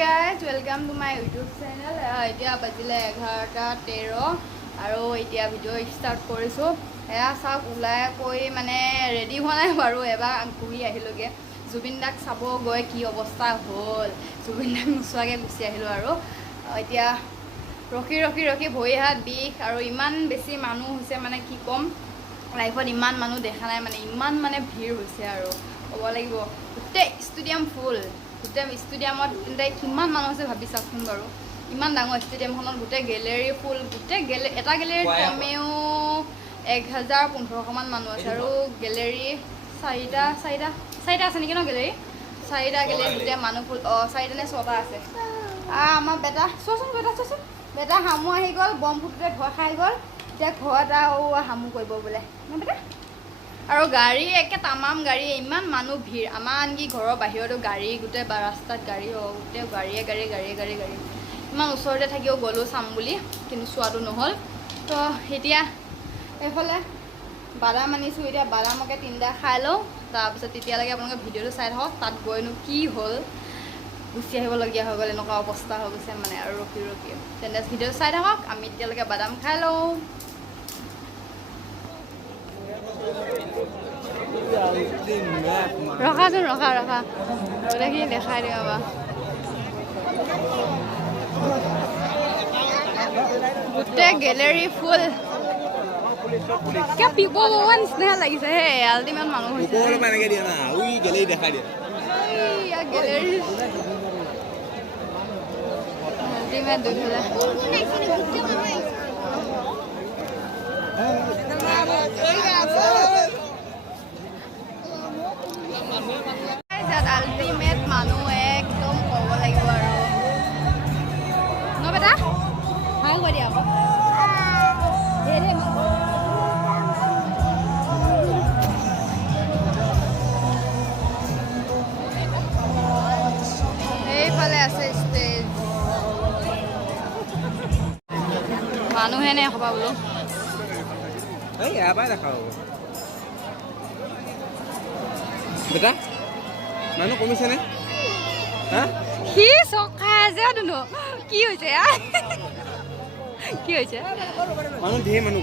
guys, welcome to my YouTube channel. এতিয়া বাজিলে 11:13 আৰু এতিয়া ভিডিঅ' ষ্টাৰ্ট কৰিছোঁ। এয়া চাওক ওলাই কৈ মানে ৰেডি হোৱা নাই বাৰু, এবাৰ ঘূৰি আহিলোঁগৈ। জুবিন দাক চাব গৈ কি অৱস্থা হ'ল, জুবিন দাক নোচোৱাকৈ গুচি আহিলোঁ আৰু এতিয়া ৰখি ৰখি ৰখি ভৰি হাত বিষ আৰু ইমান বেছি মানুহ হৈছে মানে কি ক'ম, লাইফত ইমান মানুহ দেখা নাই মানে, ইমান মানে ভিৰ হৈছে আৰু ক'ব লাগিব। গোটেই ষ্টেডিয়াম ফুল, গোটেই ষ্টেডিয়ামত কিমান মানুহ আছে ভাবি চাওকচোন বাৰু। ইমান ডাঙৰ ষ্টেডিয়ামখনত গোটেই গেলেৰী ফুল, গোটেই এটা গেলেৰীত কমেও 1000-1500মান মানুহ আছে আৰু গেলেৰী চাৰিটা আছে নেকি ন গেলেৰী? 4টা গেলেৰী গোটেই মানুহ ফুল। 4টা নে 6টা আছে। আমাৰ বেটা চোৱাচোন, বেটা হামু আহি গ'ল, বম ফুটোতে ভয় খাই গ'ল। এতিয়া ঘৰত আৰু হামু কৰিব বোলে ন বেটা। আৰু গাড়ী একে তামাম গাড়ী, ইমান মানুহ ভিৰ। আমাৰ আনকি ঘৰৰ বাহিৰতো গাড়ী, গোটেই ৰাস্তাত গাড়ী, গোটেই গাড়ী। ইমান ওচৰতে থাকিও গ'লোঁ চাম বুলি, কিন্তু চোৱাটো নহ'ল। তো এতিয়া এইফালে বাদাম আনিছোঁ, এতিয়া বাদামকে 3টা খাই লওঁ, তাৰপিছত তেতিয়ালৈকে আপোনালোকে ভিডিঅ'টো চাই থাকক। তাত গৈনো কি হ'ল, গুচি আহিবলগীয়া হৈ গ'ল, এনেকুৱা অৱস্থা হৈ গৈছে মানে আৰু ৰখি ৰখি। তেন্তে ভিডিঅ'টো চাই থাকক, আমি তেতিয়ালৈকে বাদাম খাই লওঁ। ৰখাচোন ৰখা গোটেইখিনি দেখাই দিওঁ ৰ'বা। গোটেই গেলেৰী ফুল, কিয় পিব নিচিনা লাগিছে হে, আল্টিমেট মানুহ হৈছে। গেলেৰী আল্টিমেট দুইফালে আল্টিমেট মানুহ একদম ক'ব লাগিব আৰু ন বেটা, ভাল কৰি দিয়া আকৌ। এইফালে আছে ষ্টেজ, মানুহে নে খবা বোলো। বেটা মানুহ কমিছেনে? সি চকাই আছে দুনো, কি হৈছে কি হৈছে? মানুহ ধেৰ মানুহ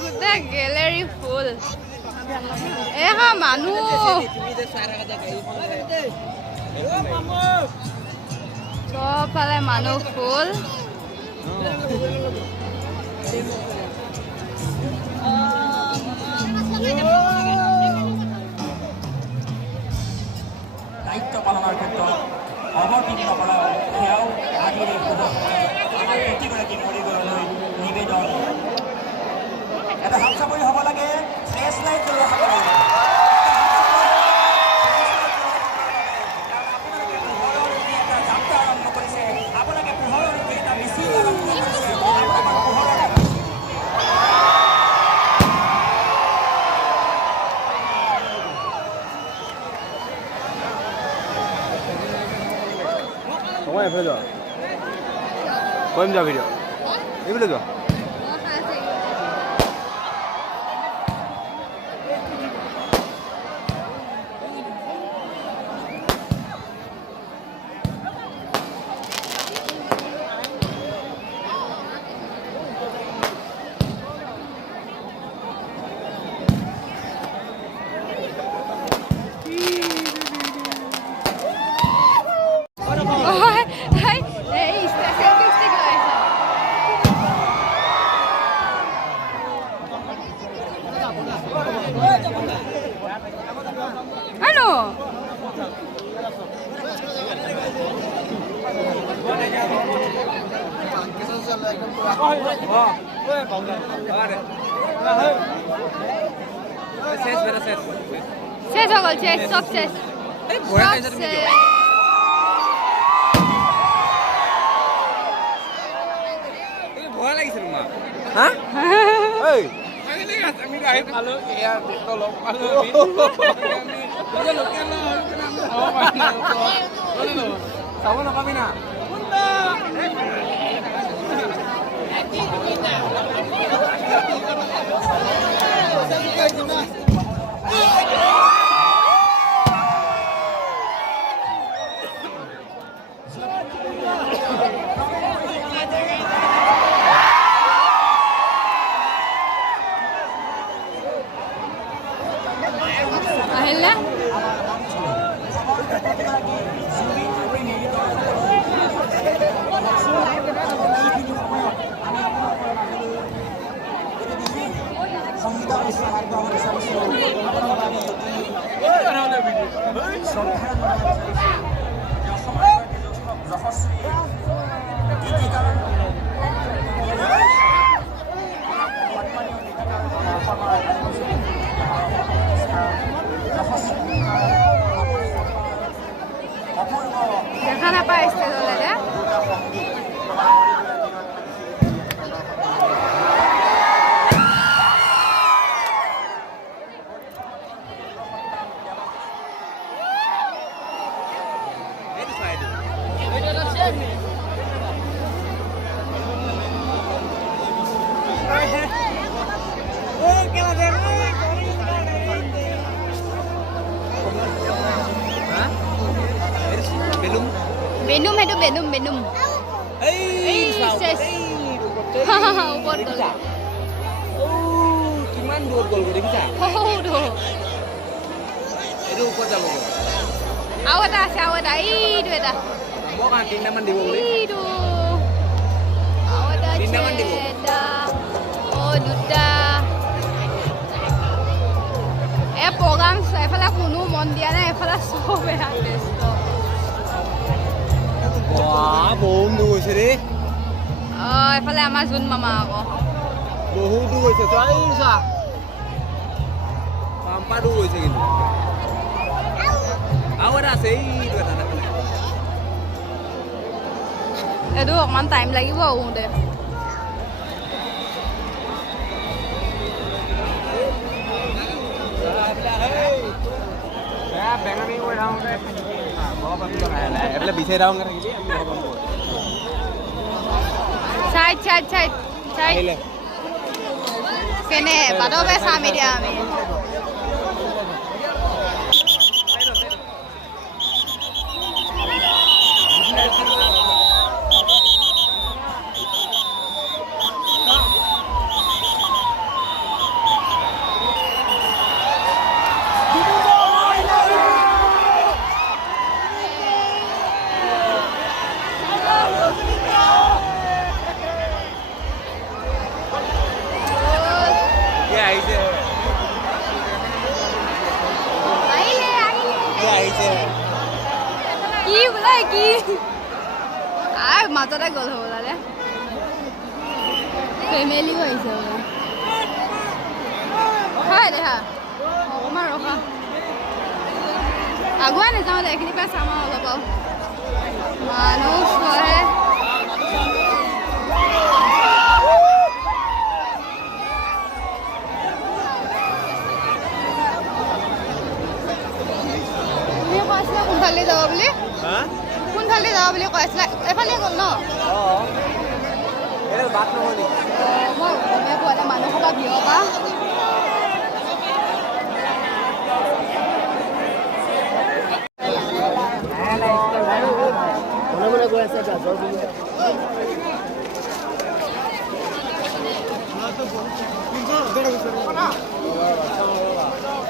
গোটেই গেলেৰী ফুল, মানুহ চবফালে মানুহ ফুল। দায়িত্ব পালনৰ ক্ষেত্ৰত অৱতীৰ্ণ কৰা সেয়াও আজিৰ এই শুভ আমাৰ প্ৰতিগৰাকী কাৰিকৰলৈ নিবেদন। এটা হাত চাপৰি হ'ব লাগে, ফ্লেছ লাইট জ্বলোৱা হ'ব লাগে। যাত্ৰা আৰম্ভ কৰিছে, আপোনালোকে পোহৰৰ এটা মিছিল আৰম্ভ কৰিছে। এইফালে যোৱা, কৰিম যোৱা ভিডিঅ', এইফালে যোৱা। শেষ হৈ গ'ল, সব শেষ। ভয় লাগিছে তোমাক? চাব নাপাবি না। আহিলে সংগীত অনুষ্ঠান আগবঢ়াব বিচাৰিছোঁ যশস্বী গীতিকাৰ দেখা নাপায় ষ্টেজলৈকে বেনুম সেইটো বেনুম বেনুম ওপৰত গ'ল কিমান দূৰত গ'লগৈ দেখিছা এইটো ওপৰত যাবগৈ আৰু এটা আছে আৰু এটা এইটো এটা মই কাৰণ তিনিটামান দিব বুলি এইটো আৰু এটা তিনিটামান দিব। এটা দুটা এই প্ৰগ্ৰাম এফালে কোনো মন দিয়া নাই এফালে চব বেয়া ব্যস্ত বহুত দূৰ গৈছে দেই এফালে আমাৰ জোন মামা আকৌ বহুত দূৰ গৈছে চোৱা পাম্পা দূৰ গৈছে কিন্তু আৰু এটা আছে এইটো এটা এইটো অকণমান টাইম লাগিব আহোঁতে বেঙানী কৰি থাকোঁতে এইফালে বিচাৰি থাকোঁগে থাকিলে চাইড চাইড চাইড চাইড আহিলে কেনে বাদবে চাম এতিয়া আমি কি বোলে কি মাজতে গ'ল হ'বলে ফেমিলিও আহিছে বোলে হয় দেখা অকণমান ৰখা আগুৱাই নাযাওঁ দে এইখিনি পাই চাম আৰু অলপ আৰু মানুহ চোৱাহে তুমি কৈছিলা কোনফালে যাব বুলি কোনফালে যাব বুলি কৈ আছিলা এফালে গ'ল ন বাট নহয় নেকি মই গমে পোৱা নাই মানুহ সোপা ভিৰৰ পৰা মনে গৈ আছে গাজৰ বুলি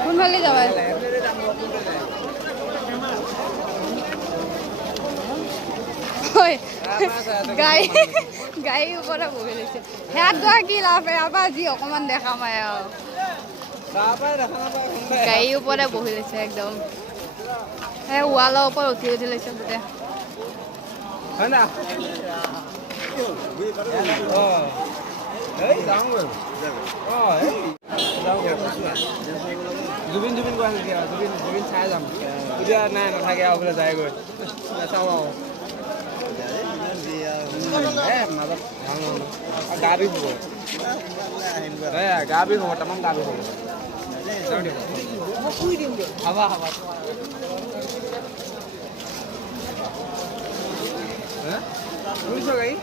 কোনফালে যাব গাড়ীৰ ওপৰতে বহি লৈছে সেয়াত গৈ কি লাভ ইয়াৰ পৰা যি অকণমান দেখা পায় আৰু গাড়ীৰ ওপৰতে বহি লৈছে একদম সেই ৱালৰ ওপৰত উঠি লৈছে গোটেই হয় না জুবিন জুবিন গৈ আছে জুবিন জুবিন চাই যাম এতিয়া নাই নাথাকে আৰু বোলে যায়গৈ নাচাওঁ আৰু মাজত ভাল নহয় গা বিষ হ'ব গা বিষ হ'ব তামাম গা বিষ হ'ব শুই দিম হাবা হাবা শুনিছ গাড়ী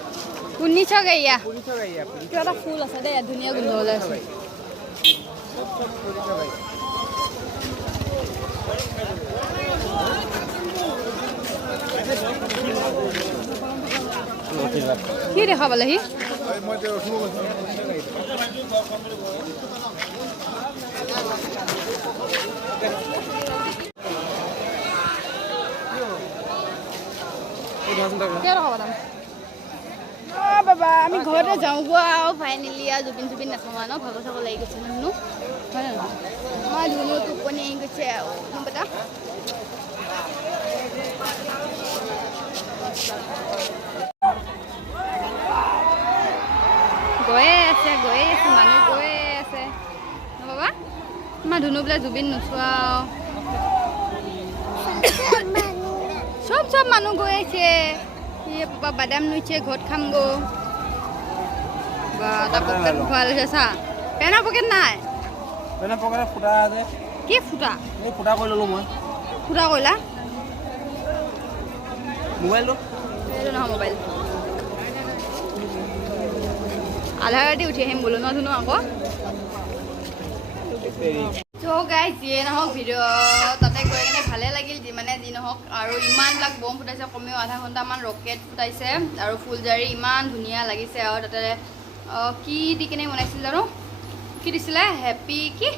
শুনিছ গাইয়া শুনিছ গাড়ী কিবা এটা ফুল আছে দেই ধুনীয়া গোন্ধ ওলাই আছে কি দেখা পালেহি বাবা আমি ঘৰতে যাওঁগৈ আৰু ফাইনেলি আৰু জুবিন জুবিন নাচাওঁ ন ভাগৰ চাগৰ লাগি গৈছে শুনো হয় নহয় আমাৰ ধুনু টোপনি আহি গৈছে আৰু বেটা গৈয়ে আছে মানুহ গৈয়ে আছে ন বাবা আমাৰ ধুনু বোলে জুবিন নোচোৱা চব মানুহ গৈ আছে পাপা বাদাম নুইছে ঘৰত খাম গো বা তাৰ পকেট ভৰাই লৈছে চা পেনৰ পকেট নাই পেনৰ পকেটত ফুটা আছে কি ফুটা এই ফুটা কৰি ল'লোঁ মই ফুটা কৰিলা মোবাইলটো এইটো নহয় মোবাইল আধা ৰাতি উঠি আহিম বোলো ন ধুনু আকৌ চ' গাইজ যিয়ে নহওক ভিডিঅ' তাতে গৈ কিনে ভালে লাগিল যিমানে যি নহওক আৰু ইমানবিলাক বম ফুটাইছে কমেও আধা ঘণ্টামান ৰকেট ফুটাইছে আৰু ফুলজাৰি ইমান ধুনীয়া লাগিছে আৰু তাতে কি দি কিনে বনাইছিল জানো কি দিছিলে হেপী কি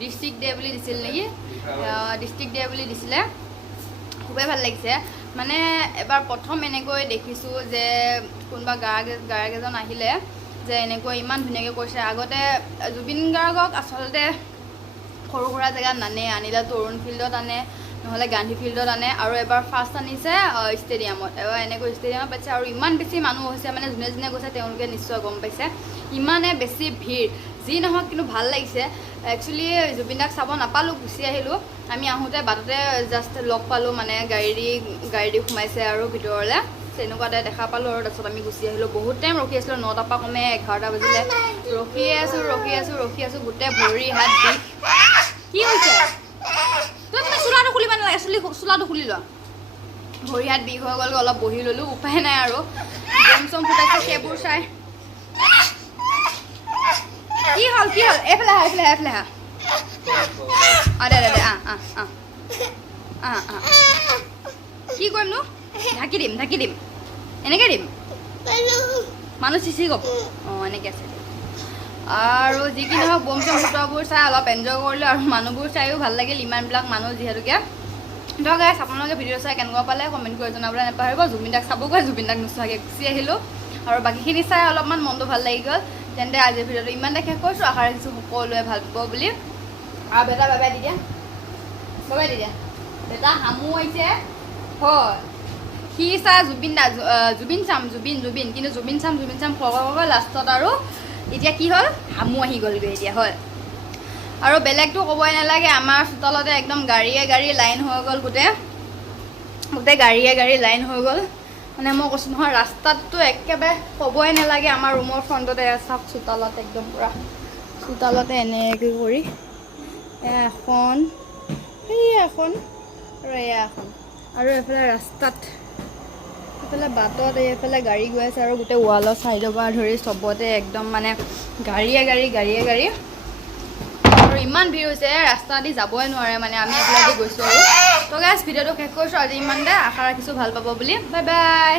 ডিষ্ট্ৰিক্ট ডে বুলি দিছিল নেকি ডিষ্ট্ৰিক্ট ডে বুলি দিছিলে খুবেই ভাল লাগিছে মানে এবাৰ প্ৰথম এনেকৈ দেখিছোঁ যে কোনোবা গায়ক এজন আহিলে যে এনেকৈ ইমান ধুনীয়াকৈ কৰিছে আগতে জুবিন গাৰ্গক আচলতে সৰু সুৰা জেগাত নানে আনিলে তৰুণ ফিল্ডত আনে নহ'লে গান্ধী ফিল্ডত আনে আৰু এবাৰ ফাৰ্ষ্ট আনিছে ষ্টেডিয়ামত এবাৰ এনেকৈ ষ্টেডিয়ামত পাইছে আৰু ইমান বেছি মানুহ হৈছে মানে যোনে যোনে গৈছে তেওঁলোকে নিশ্চয় গম পাইছে ইমানে বেছি ভিৰ যি নহওক কিন্তু ভাল লাগিছে একচুৱেলি জুবিন দাক চাব নাপালোঁ গুচি আহিলোঁ আমি আহোঁতে বাটতে জাষ্ট লগ পালোঁ মানে গাড়ী দি সোমাইছে আৰু ভিতৰলৈ তেনেকুৱাতে দেখা পালোঁ আৰু তাৰপিছত আমি গুচি আহিলোঁ বহুত টাইম ৰখি আছিলোঁ 9টাৰ পৰা কমে 11টা বাজিলে ৰখি আছোঁ গোটেই ভৰি হাত বিষ কি হৈছে তুমি চোলাটো খুলিব নালাগে চোলাটো খুলি লোৱা ভৰি হাত বিষ হৈ গ'ল অলপ বহি ল'লোঁ উপায় নাই আৰু বম চম ফুটাইছে সেইবোৰ চাই কি হ'ল এইফালে আহা দে কি কৰিম নো ঢাকি দিম এনেকৈ দিম মানুহ চিচি ক'ব এনেকৈ আছে আৰু যি কি নহওক বম চম ফুটোৱাবোৰ চাই অলপ এনজয় কৰিলোঁ আৰু মানুহবোৰ চাইও ভাল লাগিল ইমানবিলাক মানুহ যিহেতুকে তো গাইছ আপোনালোকে ভিডিঅ' চাই কেনেকুৱা পালে কমেণ্ট কৰি জনাবলৈ নাপাহৰিব জুবিন দাক চাবগৈ জুবিন দাক নোচোৱাকৈ গুচি আহিলোঁ আৰু বাকীখিনি চাই অলপমান মনটো ভাল লাগি গ'ল তেন্তে আজিৰ ভিডিঅ'টো ইমানতে শেষ কৰিছোঁ আশা ৰাখিছোঁ সকলোৱে ভাল পাব বুলি আৰু বেটা বাবাই দি দিয়া বেটা হামু আহিছে হয় সি চাই জুবিন চাম কিন্তু জুবিন চাম খোৱা লাষ্টত আৰু এতিয়া কি হ'ল হামু আহি গ'লগৈ এতিয়া হয় আৰু বেলেগটো ক'বই নালাগে আমাৰ চোতালতে একদম গাড়ীয়ে লাইন হৈ গ'ল গোটেই গাড়ীয়ে লাইন হৈ গ'ল মানে মই কৈছোঁ নহয় ৰাস্তাততো একেবাৰে ক'বই নালাগে আমাৰ ৰুমৰ ফ্ৰণ্টতে চাওক চোতালত একদম পূৰা চোতালতে এনেকৈ কৰি এয়া এখন আৰু এইফালে ৰাস্তাত এইফালে বাটত এইফালে গাড়ী গৈ আছে আৰু গোটেই ৱালৰ ছাইডৰ পৰা ধৰি চবতে একদম মানে গাড়ীয়ে গাড়ী আৰু ইমান ভিৰ হৈছে ৰাস্তা দি যাবই নোৱাৰে মানে আমি এইফালে দি গৈছোঁ আৰু তো গাইছ ভিডিঅ'টো শেষ কৰিছোঁ আজি ইমানতে আশা ৰাখিছোঁ ভাল পাব বুলি বাই বাই